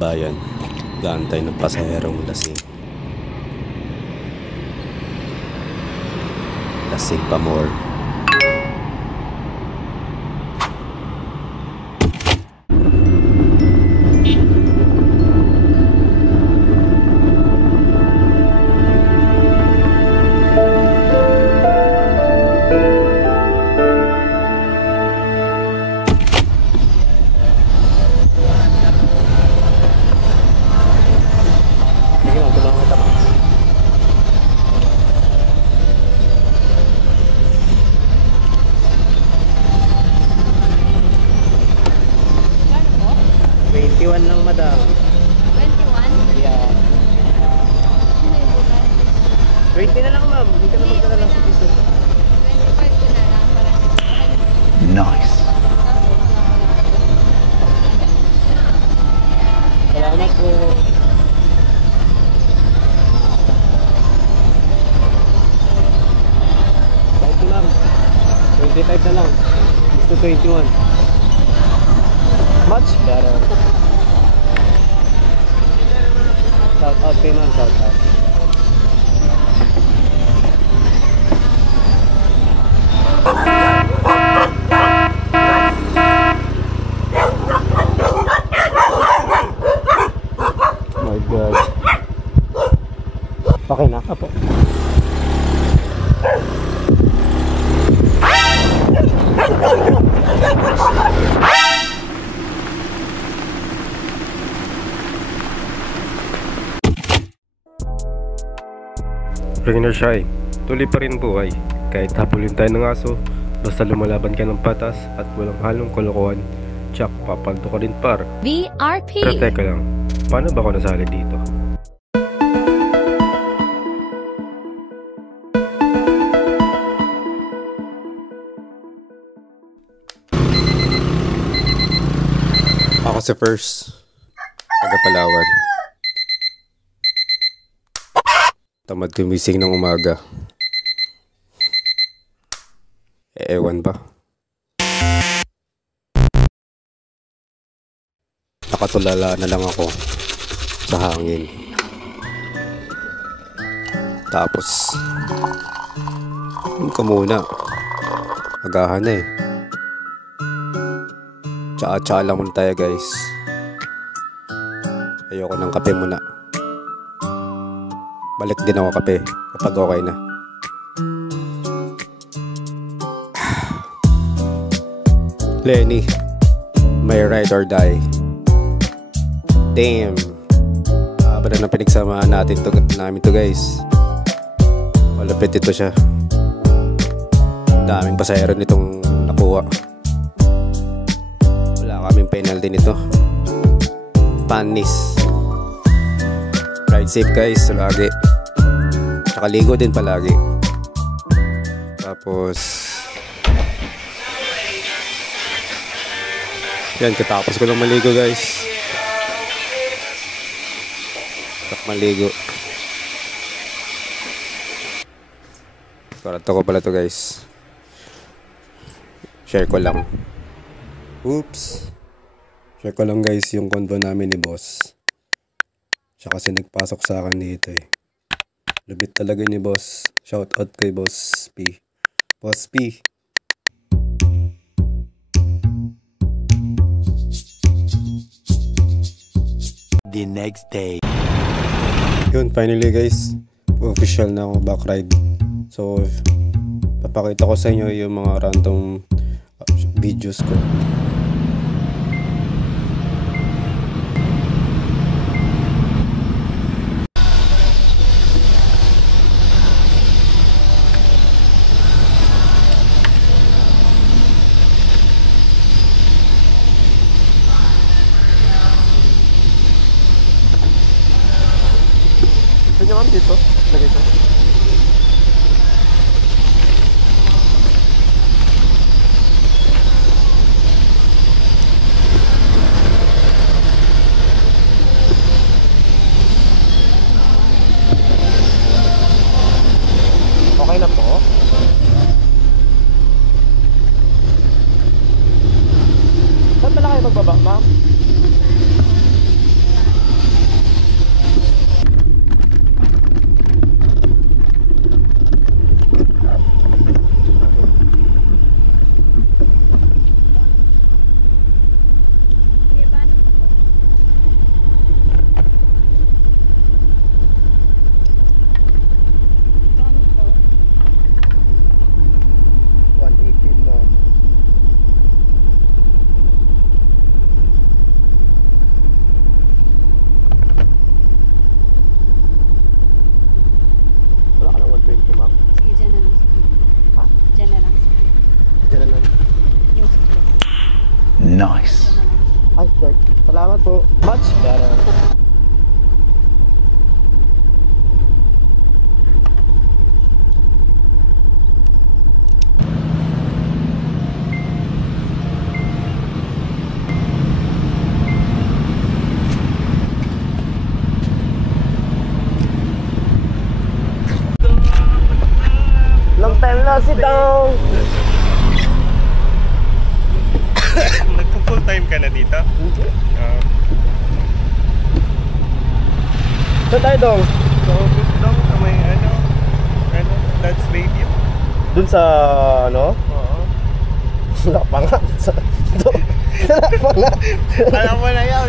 bayan. Gaantay ng pasaherong lasing. Lasing pa more. Lang madam. 21? Yeah. 20 na lang ma'am. Hindi ka na magdala lang sa piso. 25 ko na lang. Nice. Salamat po. Thank you ma'am. 25 na lang. Gusto 21. Much better. Shout out kay ma'am, shout out. My God. Okay na? Apo. Rainer Shy, tuloy pa rin buhay. Kahit hapulin tayo ng aso, basta lumalaban ka ng patas at walang halong kalokohan, tsak papaldo ka rin par. VRP! Pero teka lang, paano ba ako nasali dito? Ako si First, taga Palawan. Tamad gumising ng umaga. Ewan ba? Nakatulala na lang ako sa hangin. Tapos, ka muna. Agahan na eh. Tsaa-tsaa lang muna tayo guys. Ayoko ng kape muna. Balik din ako kape kapag okay na. Lenny, may ride or die. Damn. Haba na pinagsamahan namin to guys. Malapit ito siya. Daming pasahero nitong nakuha. Wala kaming penalty nito. Panis. Ride safe guys, lagi. Tsaka ligo din palagi. Tapos yan, katapos ko lang maligo guys. Tak maligo. Karato ko pala to guys. Share ko lang. Oops. Share ko lang guys yung condo namin ni boss. Siya kasi nagpasok sa akin dito eh. Lubit talaga ni boss. Shout out kay Boss P. Boss P. The next day. Yun, finally guys. Official na ako back ride. So, papakita ko sa inyo yung mga random videos ko. Saan yung dito? Lagay ito. Nice. Ay, sorry. Salamat po. Much better. Long time no sit down. Nagpo-full time ka na dito? Saan tayo dong? So, office lang sa may Dad's Stadium. Dun sa ano? Oo. Wala pa nga. Wala pa nga. Alam mo na yan.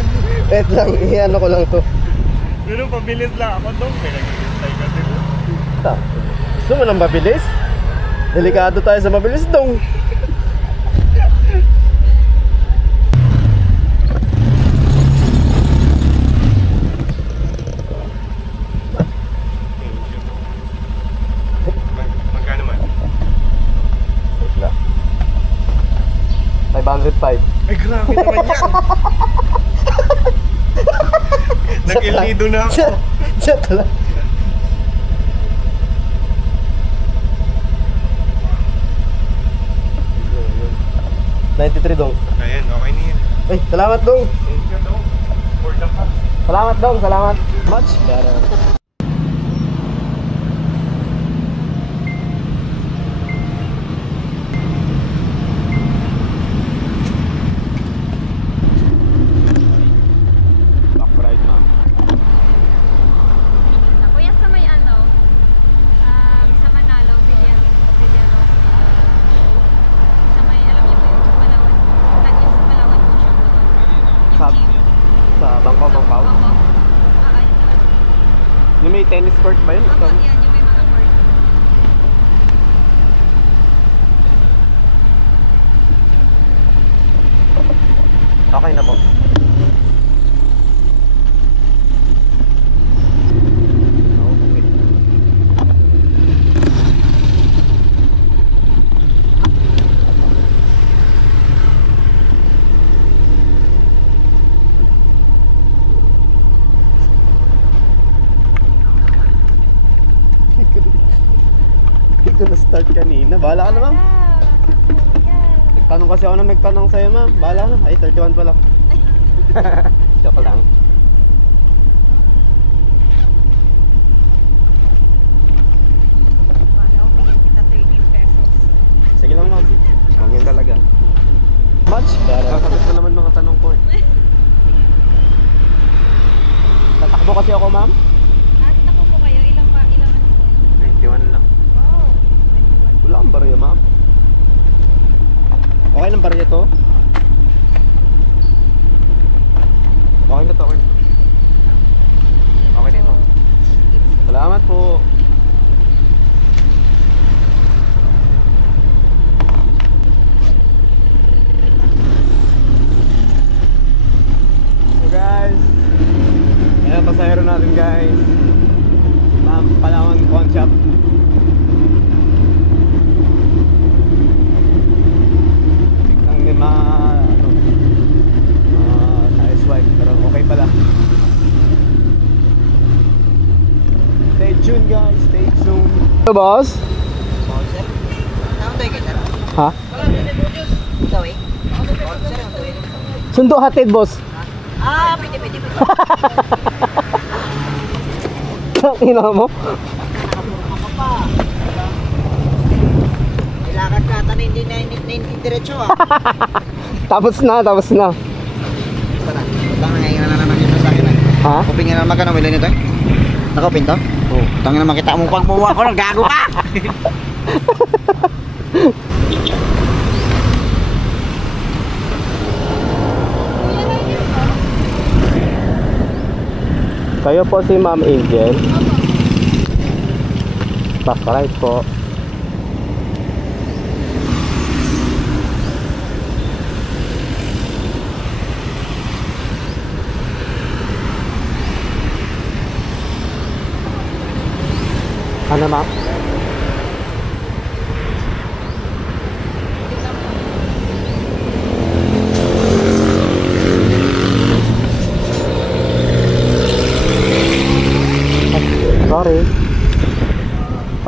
Wait lang, iyan ko lang to. Pero pabilis lang ako dong. May nag-hintay kasi doon. Gusto mo nang mabilis? Delikado tayo sa mabilis dong. Magkano man? 505. Ay, grabe naman yan. Nag-ilido na ako. Chat lang. $93 dong. Ayan, okay na yan. Ay, salamat dong. Thank you dong. For the pass. Salamat dong, salamat. Much better. Back ride, ma'am. Kuya sa may ano, sa Manalo, Villaros. Sa may, alam niyo po yung sa Palawan. Yung sa Palawan po siya po doon. Yung Sa- gym. Sa Bangkaw. Opo. Yung may tennis court ba yun? Opo, yan, yung may mga court. Okay na po. Hindi ko na-start kanina. Bahala ka na, ma'am. Nagtanong kasi ako na nagtanong sa'yo, ma'am. Bahala na. Ay, 31 pala. Joke lang. Wala ko, bigyan kita 13 pesos. Sige lang, ma'am. Huwag yun talaga. Much better. Kasagot ko naman mga tanong ko eh. Tatakbo kasi ako, ma'am. Tatakbo po kayo. Ilang ano po? 21 lang. Wow, 21. Wala kang barya, ma'am. Okay lang barya to? Okay na to, okay na to. Okay na ito. Salamat po. So guys, yan ang pasahero natin guys. Ma'am, Palawan Pawn Shop. Ang may mga nice wife, pero okay pala. Stay tuned guys, stay tuned. Hello boss? Ha? Sundo hatid boss. Pwede. Ina mo? Ilakad ka ata na hindi diretso ah. Tapos na. Basta na. Basta na ngayon na naman dito sa akin. Ha? Kupingin na naman ka na wala nito eh. Nakopin to? Oo. Tangin na makita mo pang buwa ko, nagago ka! Kayo po si Ma'am Angel. Back right po. Ano ma'am?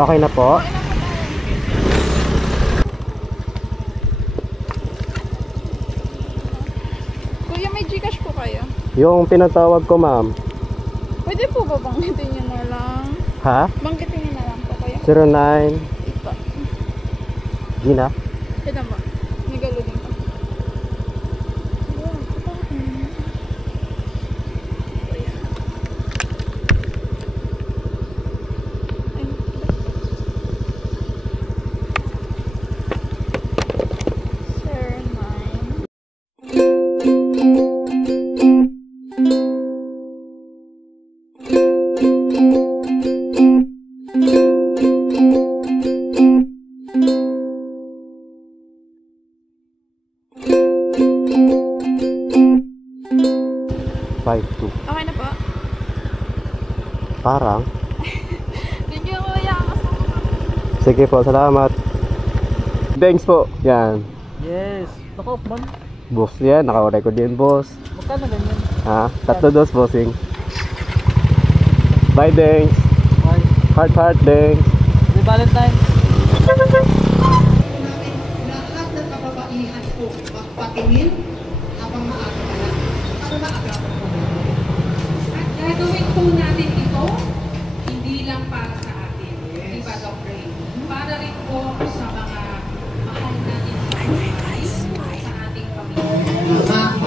Okay na po. Kuya, may Gcash po kayo? Yung pinatawag ko, ma'am. Pwede po ba banggitin nyo na lang? Ha? Banggitin nyo na lang po kuya. 09 Ito. Gina. Ito ba? May galo din pa. Sir, 9. Okay na po. Parang. Thank you kuya. Sige po, salamat. Thanks po. Yan. Yes. Bako, man. Boss yan, naka-record din, boss. Magkano ganyan? Ha? 3-2, bossing. Bye, thanks. Bye. Heart, thanks. Happy Valentine's. Lahat ng kababaihan po magpatingin habang maaga pa lang. Para maagapan po natin. At gagawin po natin ito, hindi lang para sa atin, di ba, Doc Ray? Para rin po sa mga mahal natin sa buhay, sa ating pamilya.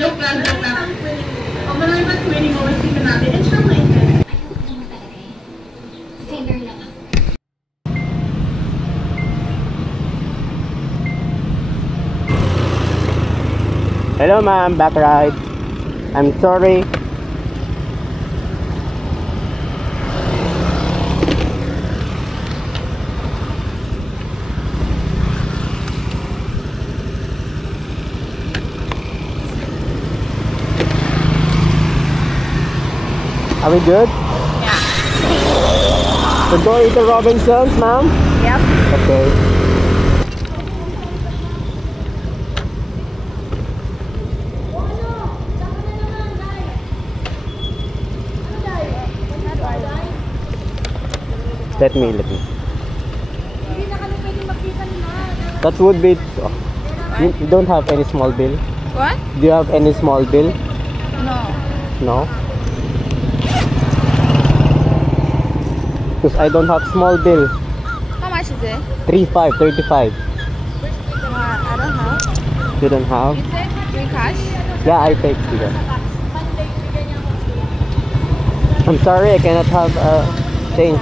Joke lang. Ang marami ba 20 moments dito natin? And syempre, Sailor lang ako. Hello, ma'am. Back ride. I'm sorry. Are we good? Yeah. We're going to Robinsons, ma'am? Yep. Okay. Let me. That would be... You don't have any small bill? What? Do you have any small bill? No. No? Because I don't have small bill. How much is it? 35. I don't have. You don't have? Is it? Free cash? Yeah, I take it. I'm sorry, I cannot have change.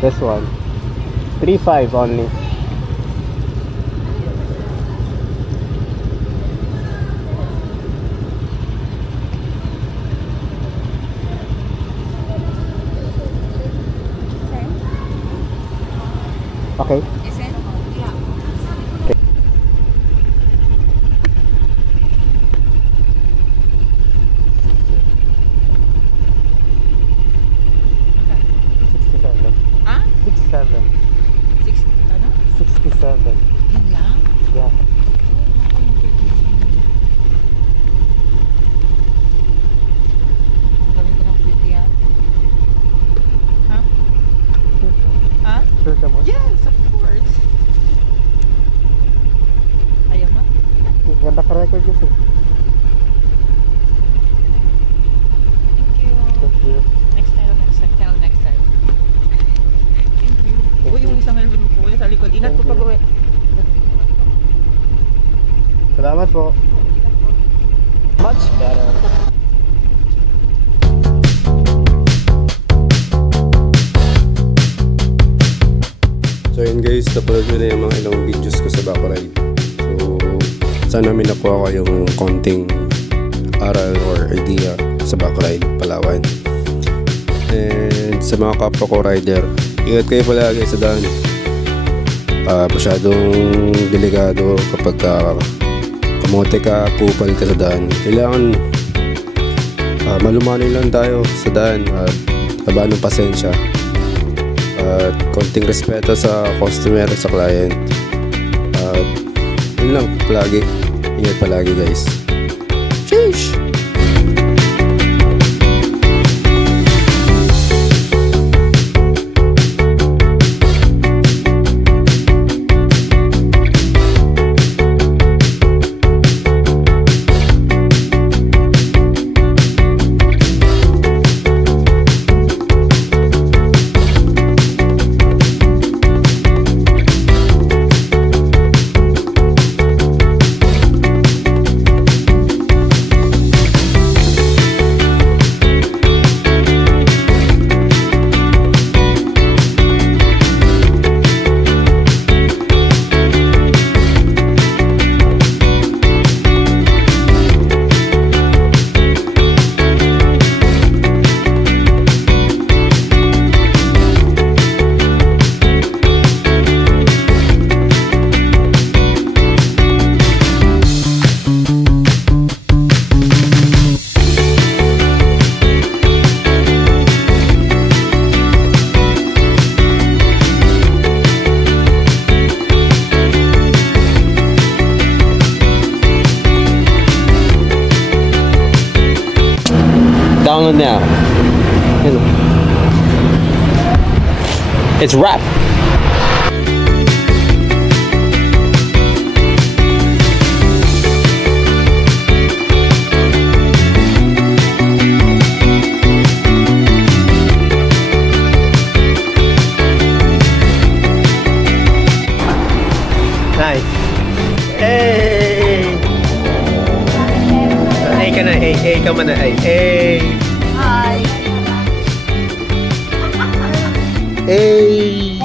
This one. 3.5 only. Okay. Is it? Yeah. Ah? 67. 6, ano? 67. Yun lang? Yeah. Ang galing ko ng pretty yan. Ha? Ha? Sure ka mo? Yes, of course. Ayaw mo? Ganda ka record kasi. Thank you. Thank you. Next time. Thank you. Uy, yung isang helmet mo po sa likod. Ingat po pag-uwi. Salamat po. Much better. So yun guys, napanood nyo na yung mga ilang videos ko sa Backride. So sana may nakuha kayong konting aral or idea sa Backride Palawan. And sa mga kapwa ko rider, ingat kayo palagi sa daan. masyadong delikado kapag kamote ka, kupal ka sa daan. Kailangan malumanay lang tayo sa daan at haba ng pasensya at konting respeto sa customer, sa client. At yun lang, palagi ingat palagi guys. Sheesh! Download now. It's wrapped. Nice. Hey. Hey ka na, hey ka man na, hey. Hi. Hey.